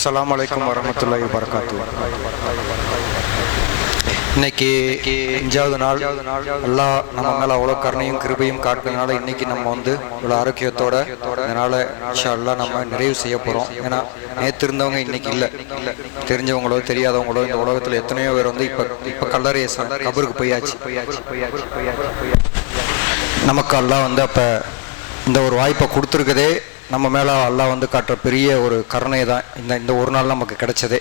அஸ்ஸலாமு அலைக்கும் வரஹ்மத்துல்லாஹி வபரகாத்துஹு. இன்னைக்கு 5வது நாள். அல்லாஹ் நம்ம மேலே அவ்வளோ கருணையும் கிருபையும் காட்டுறதுனால இன்னைக்கு நம்ம இவ்வளோ ஆரோக்கியத்தோட இதனால் இன்ஷா அல்லாஹ் நம்ம நிறைவு செய்ய போகிறோம். ஏன்னா நேற்று இருந்தவங்க இன்னைக்கு இல்லை, தெரிஞ்சவங்களோ தெரியாதவங்களோ இந்த உலகத்தில் எத்தனையோ பேர் இப்போ கல்லறை கபருக்கு போயாச்சு. நமக்கு அல்லாஹ் அப்போ இந்த ஒரு வாய்ப்பை கொடுத்துருக்கதே நம்ம மேலே அல்லாஹ் காட்டுற பெரிய ஒரு கருணை தான் இந்த ஒரு நாள் நமக்கு கிடைச்சதே.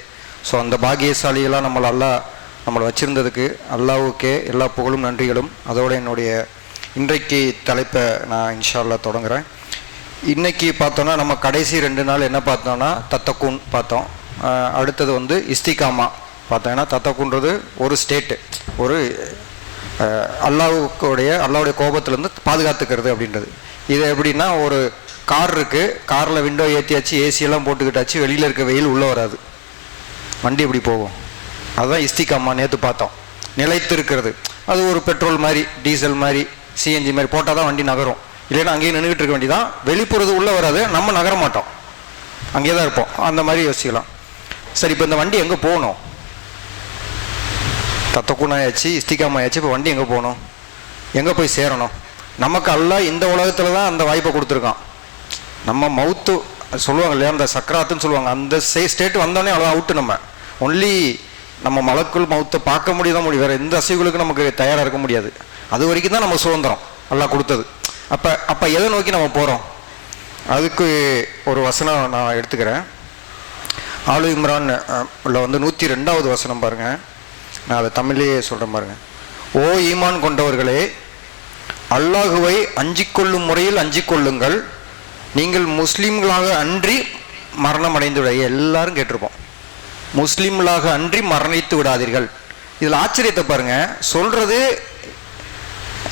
ஸோ அந்த பாக்கியசாலியெல்லாம் நம்மளை வச்சுருந்ததுக்கு அல்லாஹ்வுக்கே எல்லா புகழும் நன்றிகளும். அதோடு என்னுடைய இன்றைக்கு தலைப்பை நான் இன்ஷா அல்லாஹ் தொடங்குகிறேன். இன்றைக்கி பார்த்தோன்னா நம்ம கடைசி 2 நாள் என்ன பார்த்தோன்னா தத்தக்கூன் பார்த்தோம். அடுத்தது இஸ்திகாமா பார்த்தோம். ஏன்னா தத்தக்கூன்றது ஒரு ஸ்டேட்டு, ஒரு அல்லாஹ்வுடைய கோபத்துலேருந்து பாதுகாத்துக்கிறது அப்படின்றது. இது எப்படின்னா, ஒரு கார் இருக்குது, காரில் விண்டோ ஏற்றியாச்சு, ஏசியெல்லாம் போட்டுக்கிட்டாச்சு, வெளியில் இருக்க வெயில் உள்ளே வராது, வண்டி எப்படி போகும்? அதுதான் இஸ்திகாமா. நேற்று பார்த்தோம். நிலைத்து இருக்கிறது, அது ஒரு பெட்ரோல் மாதிரி, டீசல் மாதிரி, சிஎன்ஜி மாதிரி போட்டால் தான் வண்டி நகரும். இல்லைன்னா அங்கேயே நின்றுக்கிட்டு இருக்க வேண்டி தான், வெளிப்புறது உள்ளே வராது, நம்ம நகர மாட்டோம், அங்கேயே தான் இருப்போம். அந்த மாதிரி யோசிக்கலாம். சரி, இப்போ இந்த வண்டி எங்கே போகணும்? தத்தக்கூனாயாச்சு, இஸ்திகாமாயாச்சு, இப்போ வண்டி எங்கே போகணும்? எங்கே போய் சேரணும்? நமக்கு அல்லாஹ் இந்த உலகத்தில் தான் அந்த வாய்ப்பை கொடுத்துருக்கான். நம்ம மவுத்து சொல்லுவாங்க இல்லையா, அந்த சக்கராத்துன்னு சொல்லுவாங்க, அந்த ஸ்டேட் வந்தோடனே அவ்வளோ அவுட்டு. நம்ம ஒன்லி நம்ம மலக்குள் மவுத்தை பார்க்க முடியும், வேறு எந்த அசைவுகளுக்கும் நமக்கு தயாராக இருக்க முடியாது. அது வரைக்கும் தான் நம்ம சுதந்திரம் அல்லாஹ் கொடுத்தது. அப்போ எதை நோக்கி நம்ம போகிறோம்? அதுக்கு ஒரு வசனம் நான் எடுத்துக்கிறேன். ஆலு இம்ரான் 102வது வசனம் பாருங்கள். நான் அதை தமிழ்லேயே சொல்கிறேன் பாருங்கள். ஓ ஈமான் கொண்டவர்களே, அல்லாஹுவை அஞ்சிக்கொள்ளும் முறையில் அஞ்சிக்கொள்ளுங்கள், நீங்கள் முஸ்லீம்களாக அன்றி மரணம் அடைந்து விட. எல்லாரும் கேட்டிருப்போம், முஸ்லீம்களாக அன்றி மரணித்து விடாதீர்கள். இதில் ஆச்சரியத்தை பாருங்க. சொல்றது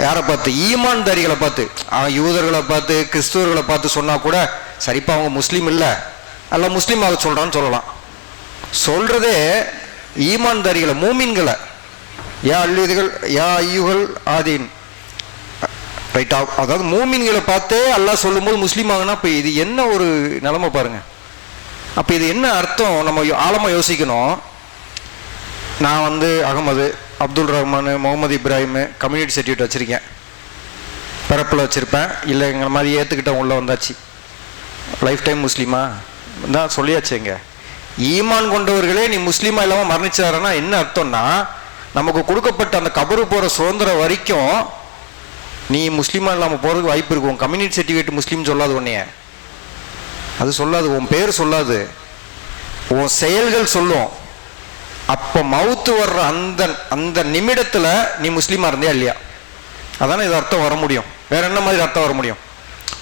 யாரை பார்த்து? ஈமான்தாரிகளை பார்த்து. யூதர்களை பார்த்து, கிறிஸ்துவர்களை பார்த்து சொன்னா கூட சரிப்பா அவங்க முஸ்லீம் இல்லை, அல்ல முஸ்லீமாக சொல்றான்னு சொல்லலாம். சொல்றதே ஈமான்தாரிகளை, மூமின்களை. யா அல்லுகள் யா ஐயுகள் ஆதீன், ரைட்டா? அதாவது மூமின்களை பார்த்தே அல்லாஹ் சொல்லும்போது முஸ்லீம் ஆகுனா இப்போ இது என்ன ஒரு நிலைமை பாருங்க. அப்போ இது என்ன அர்த்தம்? நம்ம ஆழமாக யோசிக்கணும். நான் அகமது, அப்துல் ரஹ்மான், முகமது இப்ராஹிம் கம்யூனிட்டி சர்டிஃபிகேட் வச்சுருக்கேன், பிறப்பில் வச்சுருப்பேன், இல்லை எங்களை மாதிரி ஏற்றுக்கிட்டவங்க உள்ளே வந்தாச்சு, லைஃப் டைம் முஸ்லீமா தான் சொல்லியாச்சுங்க. ஈமான் கொண்டவர்களே நீ முஸ்லீமா இல்லாமல் மரணிச்சாருன்னா என்ன அர்த்தம்னா, நமக்கு கொடுக்கப்பட்ட அந்த கபரு போகிற சுதந்திரம் வரைக்கும் நீ முஸ்லீமா இல்லாமல் போகிறதுக்கு வாய்ப்பு இருக்கும். உன் கம்யூனிட்டி சர்டிஃபிகேட் முஸ்லீம் சொல்லாது, உன்னைய அது சொல்லாது, உன் பேர் சொல்லாது, உன் செயல்கள் சொல்லும். அப்போ மவுத்து வர்ற அந்த நிமிடத்தில் நீ முஸ்லீமாக இருந்தியா இல்லையா? அதானே இது அர்த்தம் வர முடியும். வேற என்ன மாதிரி அர்த்தம் வர முடியும்?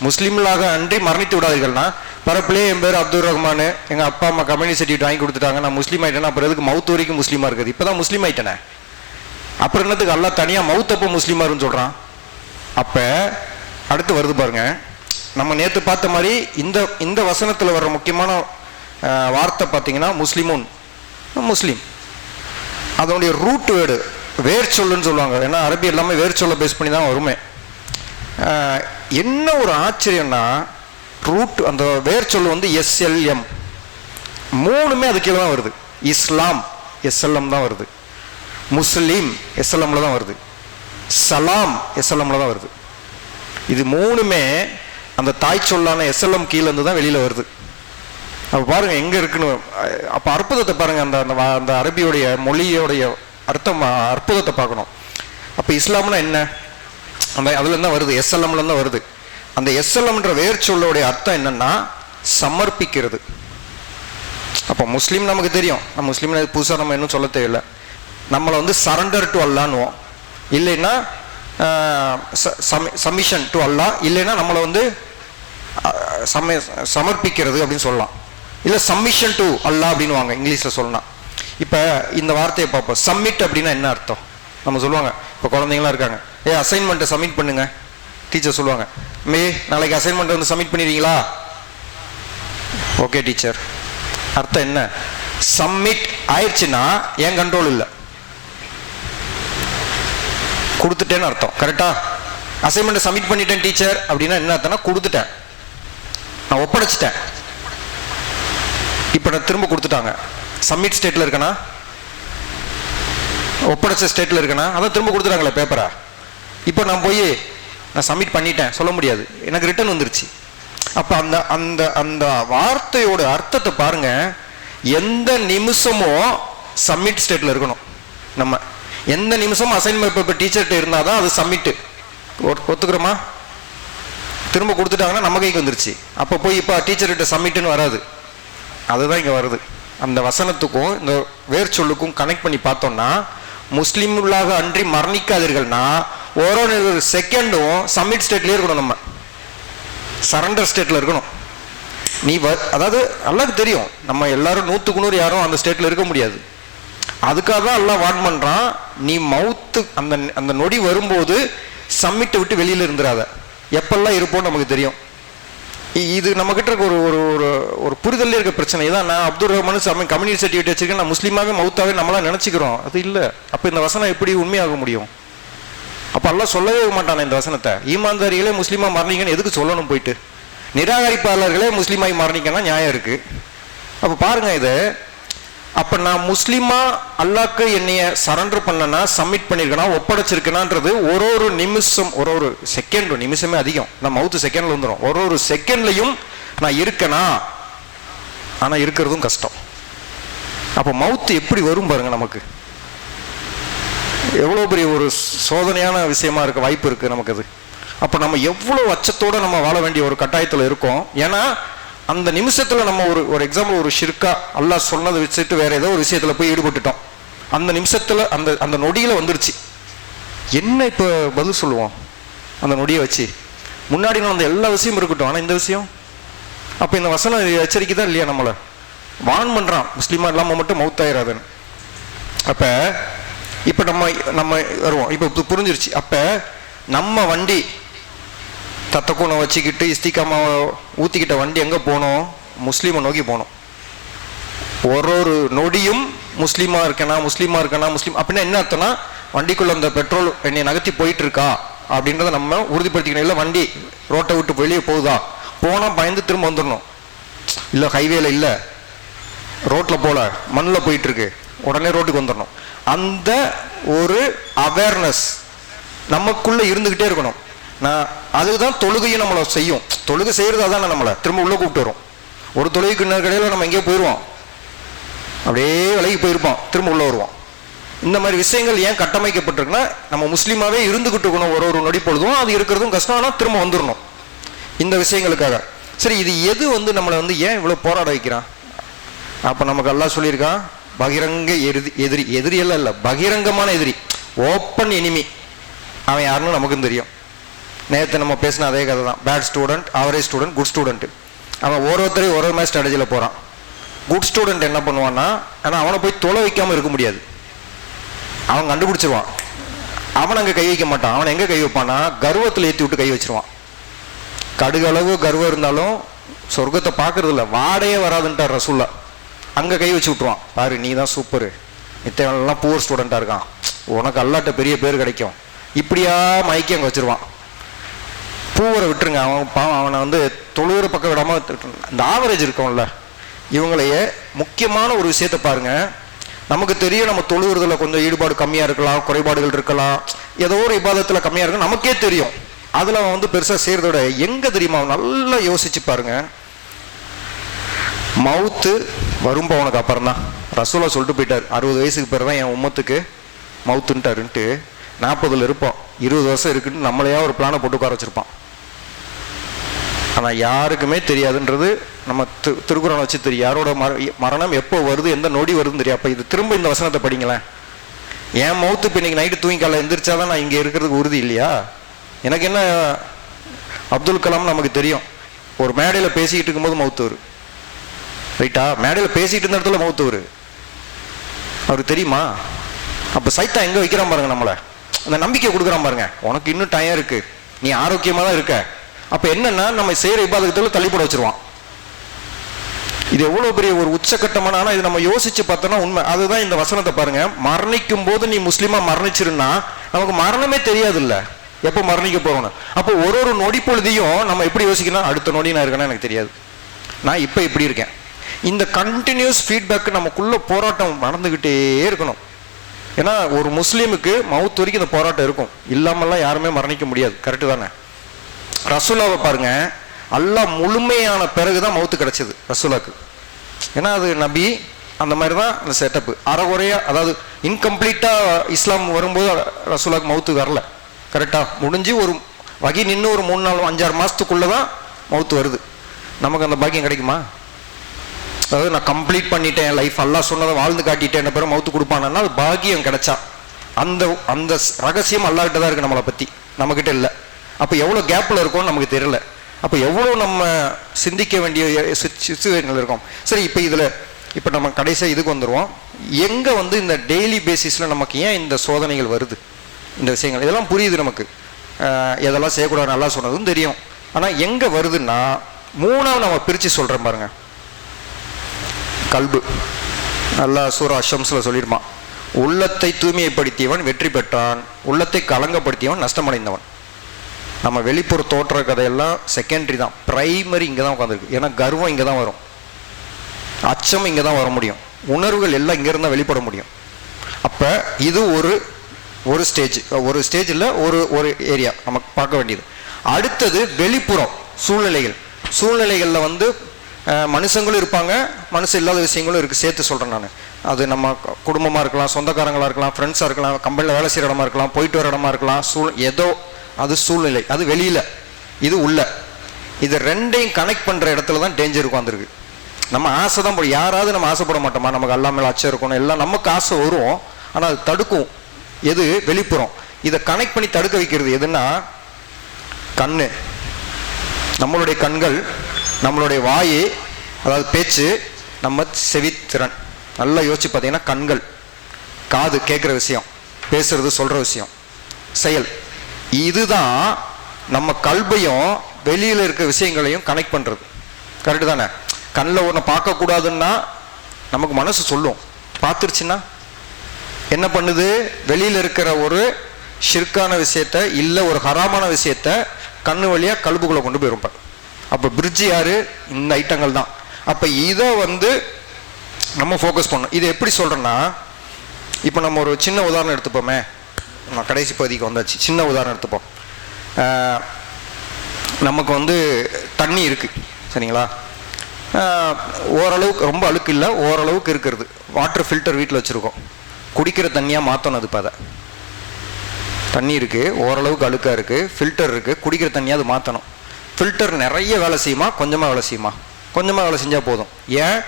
முஸ்லீம்களாக அன்றி மரணித்து விடாதீர்கள்னா, பரப்பிலே என் பேர் அப்துல் ரஹ்மான், எங்கள் அப்பா அம்மா கம்யூனிட்டி சர்டிஃபிகேட் வாங்கி கொடுத்துட்டாங்க, நான் முஸ்லீம் ஆகிட்டேன்னா அப்புறம் எதுக்கு மவுத்து வரைக்கும் முஸ்லீமாக இருக்குது? இப்போ தான் முஸ்லீம் ஆகிட்டேனே, அப்புறம் என்னத்துக்கு அல்லாஹ் தனியாக மவுத்தப்போ முஸ்லீமாருன்னு சொல்கிறான்? அப்போ அடுத்து வருது பாருங்க. நம்ம நேற்று பார்த்த மாதிரி இந்த வசனத்தில் வர்ற முக்கியமான வார்த்தை பார்த்தீங்கன்னா முஸ்லிமுன், முஸ்லீம். அதனுடைய ரூட் வேர்டு வேர் சொல்லுன்னு சொல்லுவாங்க. ஏன்னா அரபி எல்லாமே வேர் சொல்ல பேஸ் பண்ணி தான் வருமே. என்ன ஒரு ஆச்சரியம்னா, ரூட் அந்த வேர் சொல்லு எஸ்எல்எம், 3மே அது கீழே தான் வருது. இஸ்லாம் எஸ்எல்எம் தான் வருது, முஸ்லீம் எஸ்எல்எம்ல தான் வருது, சலாம் எஸ்எல்எம்ல தான் வருது. இது 3மே அந்த தாய் சொல்லான எஸ்எல்எம் கீழே இருந்து தான் வெளியில் வருது. அப்போ பாருங்கள் எங்கே இருக்குன்னு. அப்போ அற்புதத்தை பாருங்கள், அந்த அரபியோடைய மொழியோடைய அற்புதத்தை பார்க்கணும். அப்போ இஸ்லாம்னா என்ன? அதுலேருந்து தான் வருது, எஸ்எல்எம்ல தான் வருது. அந்த எஸ்எல்எம்ன்ற வேர் சொல்லோடைய அர்த்தம் என்னன்னா சமர்ப்பிக்கிறது. அப்போ முஸ்லீம் நமக்கு தெரியும், நம்ம முஸ்லீம் புதுசாக நம்ம இன்னும் சொல்ல தேவையில்லை. நம்மளை சரண்டர் டு அல்லான்னுவோம், இல்லைன்னா சமிஷன் டு அல்லா, இல்லைன்னா நம்மளை சமர்ப்பிக்கிறது அப்படின்னு சொல்லலாம், இல்லை சம்மிஷன் டு அல்லா அப்படின்னு வாங்க இங்கிலீஷில் சொல்லலாம். இப்போ இந்த வார்த்தையை பார்ப்போம். சப்மிட் அப்படின்னா என்ன அர்த்தம்? நம்ம சொல்லுவாங்க, இப்போ குழந்தைங்களாம் இருக்காங்க, அசைன்மெண்ட்டை சப்மிட் பண்ணுங்க, டீச்சர் சொல்லுவாங்க, நாளைக்கு அசைன்மெண்ட்டை சப்மிட் பண்ணிடுவீங்களா? Okay teacher. அர்த்தம் என்ன? சப்மிட் ஆயிடுச்சுன்னா என் கண்ட்ரோல் இல்லை, கொடுத்துட்டேன்னு அர்த்தம். கரெக்டா? அசைன்மெண்ட்டை சப்மிட் பண்ணிட்டேன் டீச்சர் அப்படின்னா என்ன அர்த்தம்னா கொடுத்துட்டேன், நான் ஒப்படைச்சிட்டேன். இப்போ நான் திரும்ப கொடுத்துட்டாங்க, சப்மிட் ஸ்டேட்டில் இருக்கேனா, ஒப்படைச்ச ஸ்டேட்டில் இருக்கேனா, அதான் திரும்ப கொடுத்துட்டாங்களே பேப்பரா. இப்போ நான் போய் நான் சப்மிட் பண்ணிட்டேன் சொல்ல முடியாது, எனக்கு ரிட்டர்ன் வந்துருச்சு. அப்போ அந்த அந்த அந்த வார்த்தையோட அர்த்தத்தை பாருங்க. எந்த நிமிஷமும் சப்மிட் ஸ்டேட்டில் இருக்கணும். நம்ம எந்த நிமிஷமும் அசைன்மெண்ட் பேப்பர் டீச்சர்கிட்ட இருந்தால் தான் அது சப்மிட்டு. ஒத்துக்கிறோமா? திரும்ப கொடுத்துட்டாங்கன்னா நம்ம கைக்கு வந்துருச்சு. அப்போ போய் இப்போ டீச்சர்கிட்ட சப்மிட்டுன்னு வராது. அதுதான் இங்கே வருது. அந்த வசனத்துக்கும் இந்த வேர் சொல்லுக்கும் கனெக்ட் பண்ணி பார்த்தோம்னா, முஸ்லீம்களாக அன்றி மரணிக்காதீர்கள்னா ஒரு செகண்டும் சப்மிட் ஸ்டேட்லேயே இருக்கணும். நம்ம சரண்டர் ஸ்டேட்டில் இருக்கணும். நீ அதாவது அல்லாஹ்க்கு தெரியும் நம்ம எல்லாரும் 100க்கு 100 யாரும் அந்த ஸ்டேட்டில் இருக்க முடியாது. அதுக்காக தான் அல்லாஹ் வார்ன் பண்ணுறான், நீ மவுத்து அந்த அந்த நொடி வரும்போது சம்மிட்டை விட்டு வெளியில் இருந்துடாத. எப்பெல்லாம் இருப்போம் நமக்கு தெரியும். இது நம்மகிட்ட இருக்க ஒரு ஒரு ஒரு புரிதல் இருக்க பிரச்சனை தான். நான் அப்துல் ரஹ்மான் கம்யூனிட்டி சர்டிஃபிகேட் வச்சிருக்கேன், நான் முஸ்லீமாக மவுத்தாவே நம்மளாம் நினச்சிக்கிறோம். அது இல்லை. அப்போ இந்த வசனம் எப்படி உண்மையாக முடியும்? அப்போ எல்லாம் சொல்லவே மாட்டானே இந்த வசனத்தை. ஈமான்தாரிகளே முஸ்லீமா மரணிங்கன்னு எதுக்கு சொல்லணும்? போயிட்டு நிராகரிப்பாளர்களே முஸ்லீமாய் மரணிக்கன்னா நியாயம் இருக்கு. அப்போ பாருங்க இது. அப்போ நான் முஸ்லீமா அல்லாஹ்க்கு என்னைய சரண்டர் பண்ணனா, சப்மிட் பண்ணியிருக்கேனா, ஒப்படைச்சிருக்கேனான்றது ஒரு நிமிஷம், ஒரு செகண்ட், நிமிஷமே அதிகம், நான் மவுத்து செகண்ட்ல வந்துடும். ஒரு செகண்ட்லையும் நான் இருக்கேனா, ஆனால் இருக்கிறதும் கஷ்டம். அப்போ மவுத்து எப்படி வரும் பாருங்க. நமக்கு எவ்வளோ பெரிய ஒரு சோதனையான விஷயமா இருக்க வாய்ப்பு இருக்கு நமக்கு அது. அப்போ நம்ம எவ்வளோ அச்சத்தோடு நம்ம வாழ வேண்டிய ஒரு கட்டாயத்தில் இருக்கோம். ஏன்னா அந்த நிமிஷத்தில் நம்ம ஒரு எக்ஸாம்பிள், ஒரு ஷிர்கா அல்லாஹ் சொன்னதை வச்சுட்டு வேற ஏதோ ஒரு விஷயத்தில் போய் ஈடுபட்டுட்டோம். அந்த நிமிஷத்தில் அந்த அந்த நொடியில் வந்துருச்சு. என்ன இப்போ பதில் சொல்லுவோம் அந்த நொடியை வச்சு? முன்னாடி நடந்த எல்லா விஷயமும் இருக்கட்டும், ஆனால் இந்த விஷயம். அப்போ இந்த வசனம் எச்சரிக்கை தான் இல்லையா? நம்மளை வான் பண்ணுறான், முஸ்லீமா இல்லாமல் மட்டும் மவுத்தாயிராதுன்னு. அப்போ இப்போ நம்ம வருவோம். இப்போ புரிஞ்சிருச்சு. அப்போ நம்ம வண்டி தத்தக்கூனை வச்சுக்கிட்டு இஸ்திகாமாவை ஊற்றிக்கிட்ட வண்டி எங்கே போகணும்? முஸ்லீமை நோக்கி போகணும். ஒரு நொடியும் முஸ்லீமா இருக்கேனா, முஸ்லீமா இருக்கேனா, முஸ்லீம் அப்படின்னா என்ன அர்த்தம்னா, வண்டிக்குள்ள அந்த பெட்ரோல் என்னை நகர்த்தி போயிட்டு இருக்கா அப்படின்றத நம்ம உறுதிப்படுத்திக்கணும். இல்லை வண்டி ரோட்டை விட்டு வெளியே போகுதா, போனால் பயந்து திரும்ப வந்துடணும். இல்லை ஹைவேல இல்லை, ரோட்டில் போல மண்ணில் போயிட்டு இருக்கு, உடனே ரோட்டுக்கு வந்துடணும். அந்த ஒரு அவேர்னஸ் நமக்குள்ள இருந்துகிட்டே இருக்கணும். நான் அதுதான் தொழுகையும் நம்மளை செய்யும். தொழுகை செய்யறது அதான் நம்மளை திரும்ப உள்ள கூப்பிட்டு வரும். ஒரு தொழுகைக்கு இன்னொரு கடையில் நம்ம எங்கேயோ போயிடுவோம், அப்படியே விலகி போயிருப்போம், திரும்ப உள்ள வருவோம். இந்த மாதிரி விஷயங்கள் ஏன் கட்டமைக்கப்பட்டிருக்குன்னா, நம்ம முஸ்லீமாவே இருந்துகிட்டு இருக்கணும். ஒரு நொடி பொழுதும் அது இருக்கிறதும் கஷ்டம், ஆனால் திரும்ப வந்துடணும் இந்த விஷயங்களுக்காக. சரி, இது எது நம்மளை ஏன் இவ்வளோ போராட வைக்கிறான்? அப்போ நமக்கு அல்லாஹ் சொல்லியிருக்கான், பகிரங்க எதிரி. எதிரி எல்லாம் இல்லை, பகிரங்கமான எதிரி, ஓப்பன் எனிமி. அவன் யாருன்னு நமக்கும் தெரியும். நேற்று நம்ம பேசின அதே கதை தான். Bad student, average student, good student. அவன் ஒருத்தரையும் ஒரு மாதிரி ஸ்ட்ராட்டஜியில் போகிறான். குட் ஸ்டூடெண்ட் என்ன பண்ணுவான்னா, ஆனால் அவனை போய் தொலை வைக்காமல் இருக்க முடியாது. அவன் கண்டுபிடிச்சிருவான். அவன் அங்கே கை வைக்க மாட்டான். அவன் எங்கே கை வைப்பான்னா, கர்வத்தில் ஏற்றி விட்டு கை வச்சிருவான். கடுகளவு கர்வம் இருந்தாலும் சொர்க்கத்தை பார்க்கறது இல்லை, வாடையே வராதுன்ட்டார் ரசூல்லா. அங்கே கை வச்சு விட்டுருவான். பாரு, நீ தான் சூப்பரு, மித்தவெல்லாம் புவர் ஸ்டூடெண்ட்டாக இருக்கான், உனக்கு அல்லாட்ட பெரிய பேர் கிடைக்கும், இப்படியா மயக்கி அங்கே வச்சிருவான். பூவரை விட்டுருங்க, அவன் பாவம், அவனை தொழுகிற பக்கம் விடாமல். இந்த ஆவரேஜ் இருக்கோம்ல, இவங்களையே முக்கியமான ஒரு விஷயத்தை பாருங்க. நமக்கு தெரியும் நம்ம தொழுகிறதுல கொஞ்சம் ஈடுபாடு கம்மியாக இருக்கலாம், குறைபாடுகள் இருக்கலாம், ஏதோ ஒரு இபாதத்தில் கம்மியாக இருக்கும், நமக்கே தெரியும். அதில் அவன் பெருசாக செய்கிறதோட எங்கே தெரியுமா? நல்லா யோசிச்சு பாருங்க. மவுத்து வரும்போ அவனுக்கு அப்புறம் தான் ரசூலா சொல்லிட்டு போயிட்டார், 60 வயசுக்கு பிறகு தான் என் உம்மத்துக்கு மவுத்துன்ட்டாருன்ட்டு. 40 இருப்போம், 20 வருஷம் இருக்குன்னு நம்மளையா ஒரு பிளானை போட்டு உட்கார வச்சிருப்பான். ஆனால் யாருக்குமே தெரியாதுன்றது நம்ம திருக்குறளை வச்சு தெரியும். யாரோட மரணம் எப்போ வருது, எந்த நொடி வருதுன்னு தெரியும். அப்போ இது திரும்ப இந்த வசனத்தை படிங்களேன். என் மவுத்து இப்போ இன்னைக்கு நைட்டு தூங்கி காலையில் எந்திரிச்சாதான் நான் இங்கே இருக்கிறதுக்கு உறுதி இல்லையா? எனக்கு என்ன, அப்துல் கலாம் நமக்கு தெரியும், ஒரு மேடையில் பேசிக்கிட்டு இருக்கும்போது மவுத்து வரும். ரைட்டா? மேடையில் பேசிகிட்டு இருந்த இடத்துல மவுத்து வரும், அவருக்கு தெரியுமா? அப்போ சைத்தா எங்கே வைக்கிறான் பாருங்க, நம்மளை அந்த நம்பிக்கை கொடுக்குறான் பாருங்க, உனக்கு இன்னும் டைம் இருக்கு, நீ ஆரோக்கியமாக தான் இருக்க. அப்போ என்னன்னா, நம்ம செய்கிற இபாதத்தில் தள்ளிப்பட வச்சிருவான். இது எவ்வளோ பெரிய ஒரு உச்சக்கட்டமான, ஆனால் இது நம்ம யோசிச்சு பார்த்தோம்னா உண்மை. அதுதான் இந்த வசனத்தை பாருங்க. மரணிக்கும் போது நீ முஸ்லீமா மரணிச்சிருன்னா நமக்கு மரணமே தெரியாது இல்லை, எப்போ மரணிக்க போறோம்னு. அப்போ ஒரு நொடி பொழுதையும் நம்ம எப்படி யோசிக்கணும், அடுத்த நொடி நான் இருக்கேன்னா எனக்கு தெரியாது, நான் இப்போ இப்படி இருக்கேன். இந்த கண்டினியூஸ் ஃபீட்பேக் நமக்குள்ள போராட்டம் நடந்துக்கிட்டே இருக்கணும். ஏன்னா ஒரு முஸ்லீமுக்கு மவுத் வரைக்கும் இந்த போராட்டம் இருக்கும், இல்லாமல்லாம் யாருமே மரணிக்க முடியாது. கரெக்டு தானே? ரசூலாவை பாருங்க, அல்லாஹ் முழுமையான பிறகுதான் மவுத்து கிடைச்சது ரசூலாக்கு. ஏன்னா அது நபி, அந்த மாதிரி தான் அந்த செட்டப்பு. அறகுறையா, அதாவது இன்கம்ப்ளீட்டா இஸ்லாம் வரும்போது ரசூலாக்கு மவுத்து வரல. கரெக்டா? முடிஞ்சு ஒரு வகி நின்று ஒரு 3-4-5-6 மாசத்துக்குள்ளதான் மவுத்து வருது. நமக்கு அந்த பாக்கியம் கிடைக்குமா? அதாவது நான் கம்ப்ளீட் பண்ணிட்டேன் லைஃப், அல்லாஹ் சொன்னதை வாழ்ந்து காட்டிட்டேன், பிறகு மவுத்து கொடுப்பானா? அது பாக்கியம் கிடைச்சா. அந்த அந்த ரகசியம் அல்லாஹ்கிட்ட தான் இருக்கு, நம்மளை பத்தி நம்மகிட்ட இல்லை. அப்போ எவ்வளோ கேப்பில் இருக்கோம்னு நமக்கு தெரியல. அப்போ எவ்வளோ நம்ம சிந்திக்க வேண்டிய சுச்சுவேஷனில் இருக்கோம். சரி, இப்போ நம்ம கடைசியாக இதுக்கு வந்துடுவோம். எங்கே இந்த டெய்லி பேசிஸில் நமக்கு ஏன் இந்த சோதனைகள் வருது, இந்த விஷயங்கள் இதெல்லாம் புரியுது நமக்கு, எதெல்லாம் செய்யக்கூடாது நல்லா சொன்னதும் தெரியும். ஆனால் எங்கே வருதுன்னா, மூணாவது நம்ம பிரித்து சொல்கிறேன் பாருங்க. கல்பு, அல்லாஹ் சூரா அஷம்ஸில் சொல்லிடுமா, உள்ளத்தை தூய்மைப்படுத்தியவன் வெற்றி பெற்றான், உள்ளத்தை கலங்கப்படுத்தியவன் நஷ்டமடைந்தவன். நம்ம வெளிப்புற தோற்ற கதையெல்லாம் செகண்டரி தான், பிரைமரி இங்கே தான் உட்காந்துருக்கு. ஏன்னா கர்வம் இங்கே தான் வரும், அச்சம் இங்கே தான் வர முடியும், உணர்வுகள் எல்லாம் இங்கேருந்து தான் வெளிப்பட முடியும். அப்போ இது ஒரு ஸ்டேஜில் ஒரு ஏரியா நமக்கு பார்க்க வேண்டியது. அடுத்தது வெளிப்புறம் சூழ்நிலைகளில் மனுஷங்களும் இருப்பாங்க, மனுஷன் இல்லாத விஷயங்களும் இருக்குது. சேர்த்து சொல்கிறேன் நான். அது நம்ம குடும்பமாக இருக்கலாம், சொந்தக்காரங்களாக இருக்கலாம், ஃப்ரெண்ட்ஸாக இருக்கலாம், கம்பெனியில் வேலை செய்கிற இடமா இருக்கலாம், போயிட்டு வர இடமா இருக்கலாம். ஏதோ அது சூழ்நிலை, அது வெளியில், இது உள்ள. இது ரெண்டையும் கனெக்ட் பண்ணுற இடத்துல தான் டேஞ்சர் உட்காந்துருக்கு. நம்ம ஆசை தான் போய், யாராவது நம்ம ஆசைப்பட மாட்டோமா? நமக்கு எல்லா மேலே அச்சம் இருக்கணும், எல்லாம் நமக்கு ஆசை வரும். ஆனால் அது தடுக்கும். எது? வெளிப்புறம். இதை கனெக்ட் பண்ணி தடுக்க வைக்கிறது எதுன்னா கண்ணு. நம்மளுடைய கண்கள், நம்மளுடைய வாய், அதாவது பேச்சு, நம்ம செவித்திறன். நல்லா யோசிச்சு பார்த்தீங்கன்னா கண்கள், காது கேட்குற விஷயம், பேசுறது சொல்கிற விஷயம், செயல், இதுதான் நம்ம கல்பையும் வெளியில் இருக்க விஷயங்களையும் கனெக்ட் பண்ணுறது. கரெக்டு தானே? கண்ணில் ஒன்று பார்க்கக்கூடாதுன்னா நமக்கு மனசு சொல்லும், பார்த்துருச்சுன்னா என்ன பண்ணுது? வெளியில் இருக்கிற ஒரு ஷிர்கான விஷயத்த, இல்லை ஒரு ஹராமான விஷயத்த கண்ணு வழியாக கல்புக்குள்ளே கொண்டு போயிருப்பார். அப்போ பிரிட்ஜ் யாரு? இந்த ஐட்டங்கள் தான். அப்போ இதை நம்ம ஃபோக்கஸ் பண்ணணும். இதை எப்படி சொல்கிறேன்னா, இப்போ நம்ம ஒரு சின்ன உதாரணம் எடுத்துப்போமே. நான் கடைசி பகுதிக்கு வந்தாச்சு. சின்ன உதாரணம் எடுத்துப்போம். நமக்கு தண்ணி இருக்குது, சரிங்களா? ஓரளவுக்கு, ரொம்ப அழுக்கு இல்லை, ஓரளவுக்கு இருக்கிறது. வாட்டர் ஃபில்டர் வீட்டில் வச்சுருக்கோம். குடிக்கிற தண்ணியாக மாற்றணும். அது இப்போ தண்ணி இருக்குது, ஓரளவுக்கு அழுக்காக இருக்குது, ஃபில்டர் இருக்குது, குடிக்கிற தண்ணியாக அது மாற்றணும். ஃபில்டர் நிறைய வேலை செய்யுமா, கொஞ்சமாக வேலை செய்யுமா? கொஞ்சமாக வேலை செஞ்சால் போதும். ஏன்?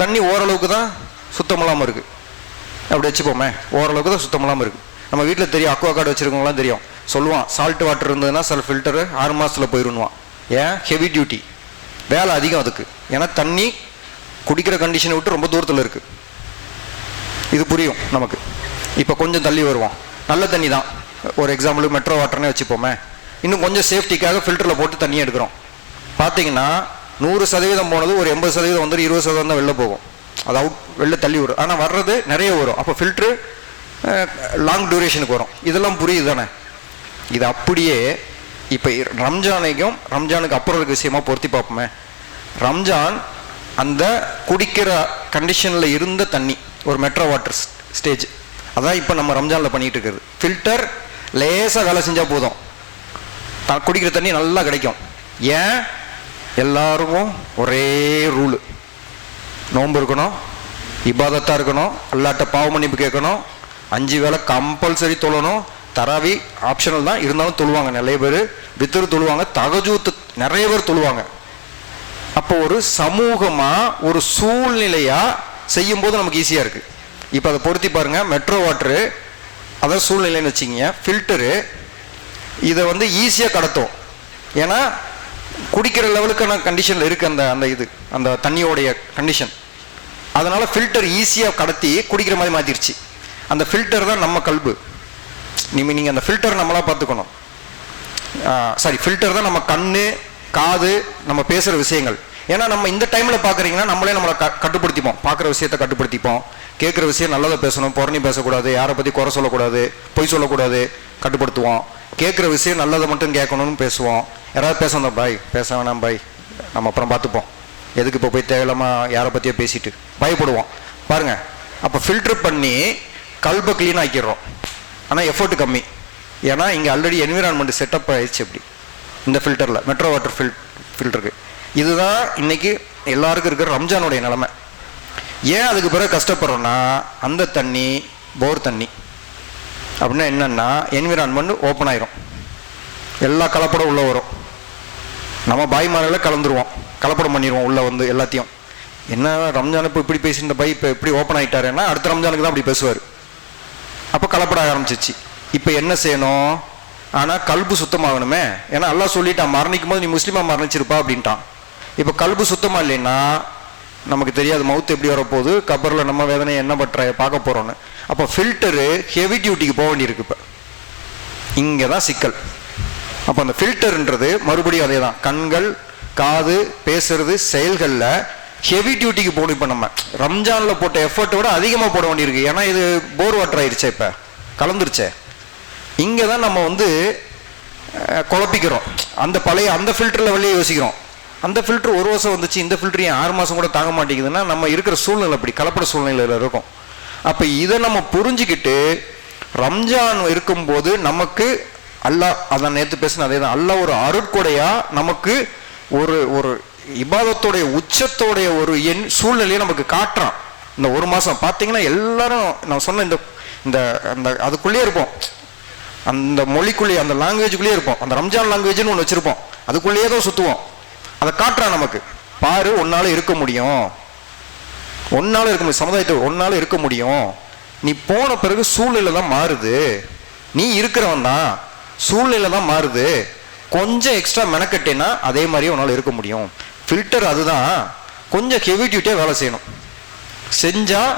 தண்ணி ஓரளவுக்கு தான் சுத்தமில்லாமல் இருக்குது. அப்படி வச்சுப்போமே, ஓரளவுக்கு தான் சுத்தமில்லாமல் இருக்குது. நம்ம வீட்டில் தெரியும், அக்வா கார்டு வச்சுருக்கவங்களாம் தெரியும், சொல்லுவான் சால்ட் வாட்டர் இருந்ததுன்னா சில ஃபில்டரு 6 மாதத்தில் போயிடுவான். ஏன்? ஹெவி டியூட்டி, வேலை அதிகம் அதுக்கு. ஏன்னா தண்ணி குடிக்கிற கண்டிஷனை விட்டு ரொம்ப தூரத்தில் இருக்குது. இது புரியும் நமக்கு. இப்போ கொஞ்சம் தள்ளி வருவோம். நல்ல தண்ணி தான், ஒரு எக்ஸாம்பிளுக்கு மெட்ரோ வாட்டர்னே வச்சுப்போமே. இன்னும் கொஞ்சம் சேஃப்டிக்காக ஃபில்டரில் போட்டு தண்ணியை எடுக்கிறோம். பார்த்தீங்கன்னா 100% போனது ஒரு 80% வந்துடும், 20% தான் வெளில போகும். அது வெளில தள்ளி வரும். ஆனால் வர்றது நிறைய வரும். அப்போ ஃபில்ட்ரு லாங் டியூரேஷனுக்கு வரும். இதெல்லாம் புரியுது தானே? இது அப்படியே இப்போ ரம்ஜானுக்கு அப்புறம் இருக்க விஷயமா பொருத்தி பார்ப்போமே. ரம்ஜான் அந்த குடிக்கிற கண்டிஷனில் இருந்த தண்ணி, ஒரு மெட்ரோ வாட்டர் ஸ்டேஜ், அதான் இப்போ நம்ம ரம்ஜானில் பண்ணிகிட்டு இருக்கிறது. ஃபில்டர் லேசாக வேலை செஞ்சால் போதும், குடிக்கிற தண்ணி நல்லா கிடைக்கும். ஏன்? எல்லாருக்கும் ஒரே ரூலு, நோன்பு இருக்கணும், இபாதத்தாக இருக்கணும், அல்லாட்ட பாவ மன்னிப்பு கேட்கணும், 5 வேளை கம்பல்சரி தொழணும். தராவி ஆப்ஷனல் தான், இருந்தாலும் தொழுவாங்க நிறைய பேர். வித்திரு தொழுவாங்க, தகஜூத்து நிறைய பேர் தொழுவாங்க. அப்போ ஒரு சமூகமாக ஒரு சூழ்நிலையாக செய்யும்போது நமக்கு ஈஸியாக இருக்குது. இப்போ அதை பொருத்தி பாருங்கள். மெட்ரோ வாட்டரு அதான் சூழ்நிலைன்னு வச்சிங்க. ஃபில்டரு இதை ஈஸியாக கடத்தும். ஏன்னா குடிக்கிற லெவலுக்கான கண்டிஷனில் இருக்குது அந்த தண்ணியோடைய கண்டிஷன். அதனால் ஃபில்டர் ஈஸியாக கடத்தி குடிக்கிற மாதிரி மாற்றிருச்சு. அந்த ஃபில்டர் தான் நம்ம கல்பு. நீங்கள் அந்த ஃபில்டர் நம்மளாக பார்த்துக்கணும். ஃபில்டர் தான் நம்ம கண்ணு, காது, நம்ம பேசுகிற விஷயங்கள். ஏன்னா நம்ம இந்த டைமில் பார்க்குறீங்கன்னா நம்மளே நம்மளை கட்டுப்படுத்திப்போம். பார்க்குற விஷயத்தை கட்டுப்படுத்திப்போம். கேட்குற விஷயம் நல்லதை பேசணும், புறணி பேசக்கூடாது, யாரை பற்றி குறை சொல்லக்கூடாது, பொய் சொல்லக்கூடாது, கட்டுப்படுத்துவோம். கேட்குற விஷயம் நல்லதை மட்டும் கேட்கணும்னு பேசுவோம். யாராவது பேச வந்தோம், பாய் பேச வேணாம் பாய், நம்ம அப்புறம் பார்த்துப்போம், எதுக்கு இப்போ போய் தேவையில்லாமல் யாரை பற்றியோ பேசிட்டு பயப்படுவோம் பாருங்கள். அப்போ ஃபில்ட்ரு பண்ணி கல்பை க்ளீன் ஆக்கிடுறோம். ஆனால் எஃபோர்ட் கம்மி. ஏன்னா இங்கே ஆல்ரெடி என்விரான்மெண்ட் செட்டப் ஆயிடுச்சு. எப்படி இந்த ஃபில்டரில் மெட்ரோ வாட்டர் ஃபில்டருக்கு இதுதான் இன்னைக்கு எல்லாருக்கும் இருக்கிற ரம்ஜானுடைய நிலைமை. ஏன் அதுக்கு பிறகு கஷ்டப்படுறோன்னா அந்த தண்ணி போர் தண்ணி அப்படின்னா என்னென்னா என்விரான்மெண்ட் ஓப்பன் ஆயிரும், எல்லா கலப்படம் உள்ளே வரும். நம்ம பாய்மார்களை கலந்துருவோம், கலப்படம் பண்ணிடுவோம் உள்ளே வந்து எல்லாத்தையும். என்ன ரம்ஜான் இப்போ இப்படி பேசியிருந்த பாய் இப்போ எப்படி ஓப்பன் ஆகிட்டாருன்னா அடுத்த ரம்ஜானுக்கு தான் அப்படி பேசுவார். அப்போ கலப்பட ஆரம்பிச்சிச்சு. இப்போ என்ன செய்யணும்? ஆனால் கல்பு சுத்தமாகணுமே. ஏன்னா எல்லாம் சொல்லிட்டான் மரணிக்கும் போது நீ முஸ்லீமாக மரணிச்சிருப்பா அப்படின்ட்டான். இப்போ கல்பு சுத்தமாக இல்லைன்னா நமக்கு தெரியாது மவுத்து எப்படி வரப்போகுது, கபரில் நம்ம வேதனையை என்ன பற்ற பார்க்க போகிறோன்னு. அப்போ ஃபில்டரு ஹெவி டியூட்டிக்கு போக வேண்டியிருக்கு. இப்போ இங்கே தான் சிக்கல். அப்போ அந்த ஃபில்டர்ன்றது மறுபடியும் அதே தான், கண்கள் காது பேசுறது செயல்களில் ஹெவி டியூட்டிக்கு போகணும். இப்போ நம்ம ரம்ஜானில் போட்ட எஃபர்ட்டை விட அதிகமாக போட வேண்டியிருக்கு. ஏன்னா இது போர் வாட்டர் ஆயிடுச்சே, இப்போ கலந்துருச்சே. இங்கே தான் நம்ம வந்து குழப்பிக்கிறோம். அந்த பழைய அந்த ஃபில்டர் லெவல்லே யோசிக்கிறோம். அந்த ஃபில்டர் ஒரு வருஷம் வந்துச்சு, இந்த ஃபில்டர் ஏன் 6 மாதம் கூட தாங்க மாட்டேங்குதுன்னா நம்ம இருக்கிற சூழ்நிலை அப்படி கலப்பட சூழ்நிலையில் இருக்கும். அப்போ இதை நம்ம புரிஞ்சுக்கிட்டு ரம்ஜான் இருக்கும்போது நமக்கு அல்லாஹ், அதான் நேற்று பேசின அதே தான், அல்லாஹ் ஒரு அருட்கொடையாக நமக்கு ஒரு ஒரு இபாதத்தோடைய உச்சத்தோடைய ஒரு சூழ்நிலையை நமக்கு காட்டுறான். இந்த ஒரு மாதம் பார்த்தீங்கன்னா எல்லாரும் நான் சொன்ன இந்த இந்த அந்த அதுக்குள்ளேயே இருப்போம், அந்த மொழிக்குள்ளேயே அந்த லாங்குவேஜுக்குள்ளேயே இருப்போம். அந்த ரம்ஜான் லாங்குவேஜ்னு ஒன்று வச்சுருப்போம், அதுக்குள்ளேயே தான் சுற்றுவோம். அதை காட்டுறான் நமக்கு. பாரு உன்னால் இருக்க முடியும், ஒன்னால் இருக்க முடியும், சமுதாயத்தை ஒன்னால் இருக்க முடியும். நீ போன பிறகு சூழ்நிலை தான் மாறுது, நீ இருக்கிறவன் தான், சூழ்நிலை தான் மாறுது. கொஞ்சம் எக்ஸ்ட்ரா மெனக்கட்டேன்னா அதே மாதிரியே உன்னால் இருக்க முடியும். ஃபில்டர் அதுதான், கொஞ்சம் ஹெவி டியூட்டியாக வேலை செய்யணும். செஞ்சால்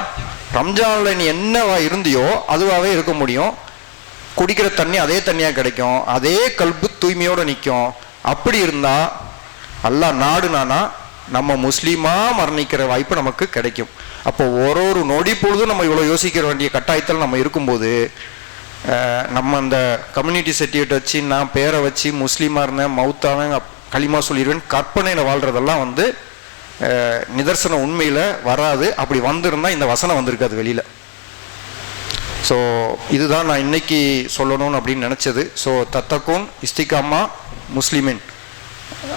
ரம்ஜானில் நீ என்னவா இருந்தியோ அதுவாகவே இருக்க முடியும். குடிக்கிற தண்ணி அதே தண்ணியாக கிடைக்கும், அதே கல்பு தூய்மையோடு நிற்கும். அப்படி இருந்தால் அல்லாஹ் நாடுனானா நம்ம முஸ்லீமாக மரணிக்கிற வாய்ப்பு நமக்கு கிடைக்கும். அப்போ ஒரு நொடி பொழுதும் நம்ம இவ்வளோ யோசிக்கிற வேண்டிய கட்டாயத்தில் நம்ம இருக்கும்போது நம்ம அந்த கம்யூனிட்டி சர்டிஃபிகேட் வச்சு நான் பேரை வச்சு முஸ்லீமாக இருந்தேன் மவுத்தான களிமா சொல்லிடுவேன் கற்பனையில் வாழ்கிறதெல்லாம் வந்து நிதர்சனம் உண்மையில் வராது. அப்படி வந்திருந்தால் இந்த வசனம் வந்திருக்காது வெளியில். ஸோ இதுதான் நான் இன்னைக்கு சொல்லணும்னு அப்படின்னு நினச்சது. ஸோ தத்தக்கும் இஸ்திகாமா முஸ்லிமின்.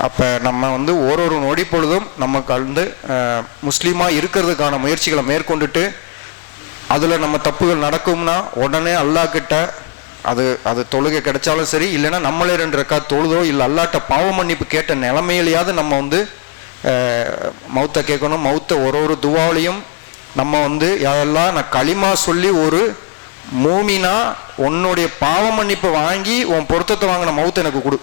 அப்போ நம்ம வந்து ஒரு நொடி பொழுதும் நமக்கு வந்து முஸ்லீமாக இருக்கிறதுக்கான முயற்சிகளை மேற்கொண்டுட்டு அதில் நம்ம தப்புகள் நடக்கும்னா உடனே அல்லாஹ் கிட்ட அது தொழுகை கிடைச்சாலும் சரி, இல்லைன்னா நம்மளே 2 ரக்காத் தொழுதோ இல்லை அல்லாட்ட பாவ மன்னிப்பு கேட்ட நிலைமையிலையாவது நம்ம வந்து மௌத்தை கேட்கணும். மௌத்தை ஒரு துவாலையும் நம்ம வந்து யாரெல்லாம் நான் களிமா சொல்லி ஒரு மூமினா உன்னுடைய பாவ மன்னிப்பு வாங்கி உன் பொருத்தத்தை வாங்கின மௌத்தை எனக்கு கொடு.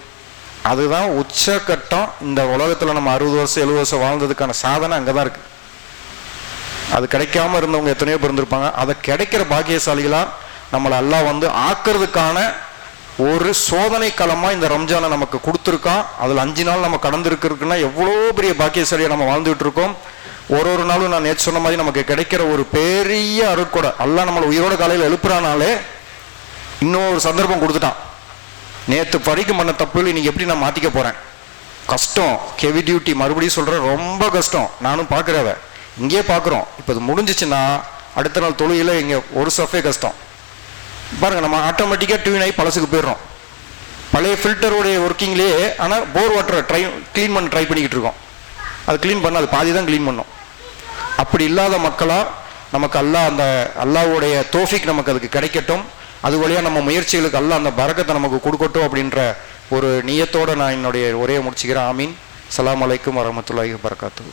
அதுதான் உச்சக்கட்டம். இந்த உலகத்தில் நம்ம 60 வருஷம் 70 வருஷம் வாழ்ந்ததுக்கான சாதனை அங்கே தான் இருக்குது. அது கிடைக்காம இருந்தவங்க எத்தனையோ பேர் இருந்திருப்பாங்க. அதை கிடைக்கிற பாக்கியசாலிகளாக நம்மளை அல்லாஹ் வந்து ஆக்கிறதுக்கான ஒரு சோதனை களமாக இந்த ரம்ஜானை நமக்கு கொடுத்துருக்கான். அதில் 5 நாள் நம்ம கடந்திருக்குன்னா எவ்வளோ பெரிய பாக்கியசாலியாக நம்ம வாழ்ந்துகிட்டு இருக்கோம். ஒரு நாளும் நான் நேற்று சொன்ன மாதிரி நமக்கு கிடைக்கிற ஒரு பெரிய அருட்கொடை. அல்லாஹ் நம்மளை உயிரோட காலையில் எழுப்புறானாலே இன்னொரு சந்தர்ப்பம் கொடுத்துட்டான். நேற்று படிக்கும் பண்ண தப்புகள் இன்னைக்கு எப்படி நான் மாற்றிக்க போகிறேன்? கஷ்டம், ஹெவி டியூட்டி. மறுபடியும் சொல்கிறேன், ரொம்ப கஷ்டம். நானும் பார்க்குறவ இங்கேயே பார்க்குறோம். இப்போ இது முடிஞ்சிச்சுன்னா அடுத்த நாள் தொழுகையில் இங்கே ஒரு சஃபே கஷ்டம். பாருங்கள், நம்ம ஆட்டோமேட்டிக்காக டியூன் ஆகி பழசுக்கு போயிடுறோம். பழைய ஃபில்டருடைய ஒர்க்கிங்லேயே ஆனால் போர் வாட்டரை க்ளீன் பண்ண ட்ரை பண்ணிக்கிட்டு இருக்கோம். அது க்ளீன் பண்ண அது பாதி தான் க்ளீன் பண்ணோம். அப்படி இல்லாத மக்களாக நமக்கு அந்த அல்லாஹ்வுடைய தௌஃபீக் நமக்கு அதுக்கு கிடைக்கட்டும். அது வழியாக நம்ம முயற்சிகளுக்கு அல்லாஹ் அந்த பரக்கத்தை நமக்கு கொடுக்கட்டும் அப்படின்ற ஒரு நியத்தோடு நான் என்னுடைய உரையை முடிச்சுக்கிறேன். ஆமீன். அஸ்ஸலாமு அலைக்கும் வரஹ்மத்துல்லாஹி வபரகாத்துஹு.